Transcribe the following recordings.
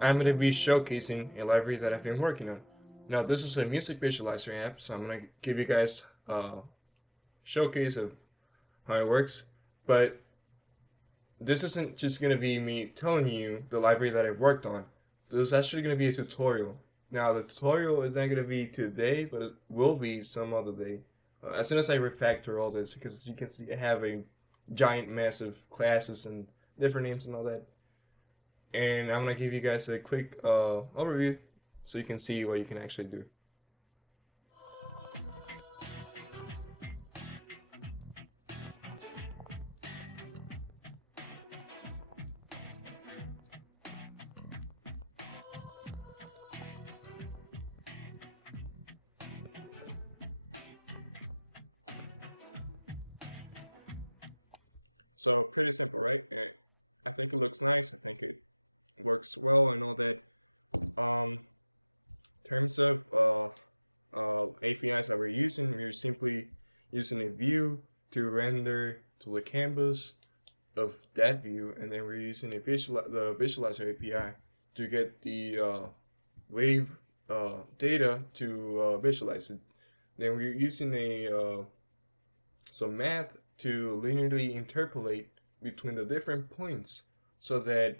I'm going to be showcasing a library that I've been working on. Now, this is a music visualizer app, so I'm going to give you guys a showcase of how it works. But this isn't just going to be me telling you the library that I worked on. This is actually going to be a tutorial. Now, the tutorial is not going to be today, but it will be some other day. As soon as I refactor all this, because you can see I have a giant mess of classes and different names and all that. And I'm gonna give you guys a quick overview so you can see what you can actually do. So pretty simple, right? I think it looks nice. I think it works well and all that. In terms of APIs that we're simply using a view to render to the canvas of that view, and then we're using the visualizer API to get the wave data to visualize it. Then we're using some math to linearly interpolate between the different points so that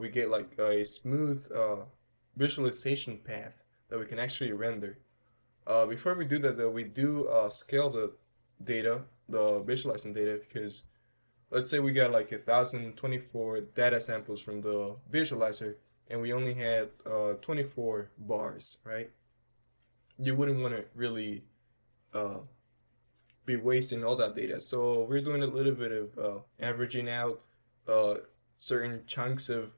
we get like a smooth visualization path that we can actually render. Before we do that though, we do scale the data, the visualizing data, because let's say we got like 1,024 data samples from the visualizer and we only had 24 bars, right? You wouldn't want to really uh, be wasting all that data. So we're doing a little bit of averaging out uh, certain chunks of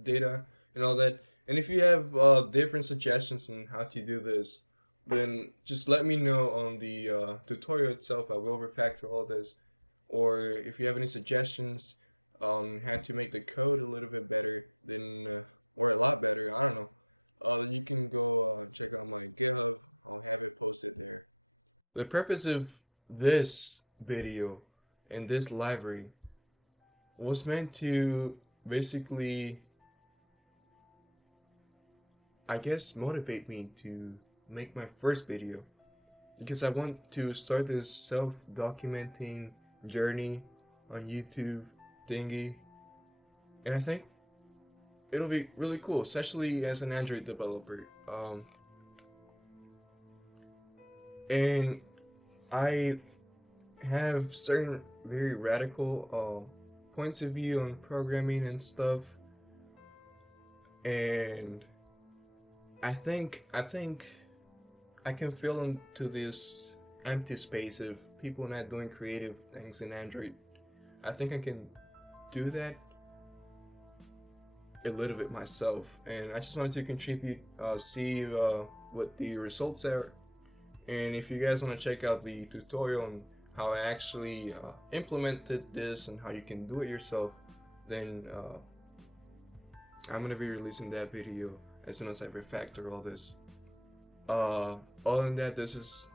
data and all that. And if you have different suggestions on how to do this, then just let me know on the tutorial itself. I will refactor all this. Or if you have any suggestions on how to make the code a little bit better, then or a lot better, I don't know. Then you can go check out my GitHub. I'll have it posted there. The purpose of this video and this library was meant to basically, I guess, motivate me to make my first video because I want to start this self-documenting journey on YouTube thingy, and I think it'll be really cool, especially as an Android developer. And I have certain very radical points of view on programming and stuff, and I think I can fill into this empty space of people not doing creative things in Android. I think I can do that a little bit myself, and I just wanted to contribute, see what the results are, and if you guys want to check out the tutorial on how I actually implemented this and how you can do it yourself, then I'm gonna be releasing that video as soon as I refactor all this. Other than that, this is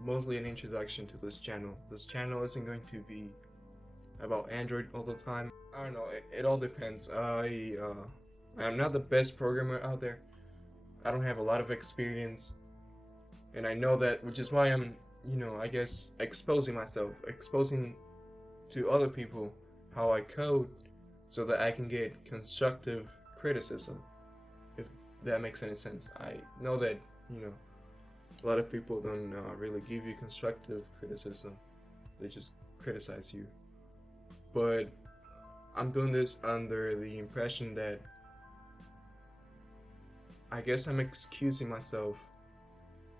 mostly an introduction to this channel. This channel isn't going to be about Android all the time. I don't know. It all depends. I'm not the best programmer out there. I don't have a lot of experience, and I know that, which is why I'm, I guess exposing myself, exposing to other people how I code, so that I can get constructive criticism. If that makes any sense. I know that a lot of people don't really give you constructive criticism. They just criticize you. But I'm doing this under the impression that I guess I'm excusing myself.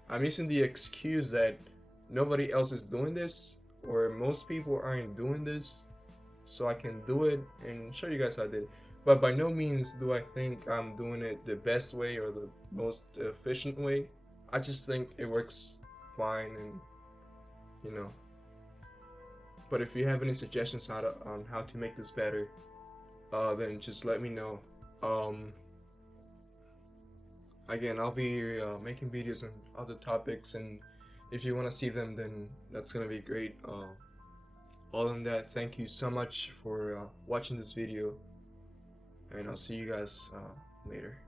I'm using the excuse that nobody else is doing this, or most people aren't doing this, so I can do it and show you guys how I did it. But by no means do I think I'm doing it the best way or the most efficient way. I just think it works fine, and you know. But if you have any suggestions on how to make this better, then just let me know. Again, I'll be making videos on other topics, and if you want to see them, then that's gonna be great. Other than that, thank you so much for watching this video. and I'll see you guys later.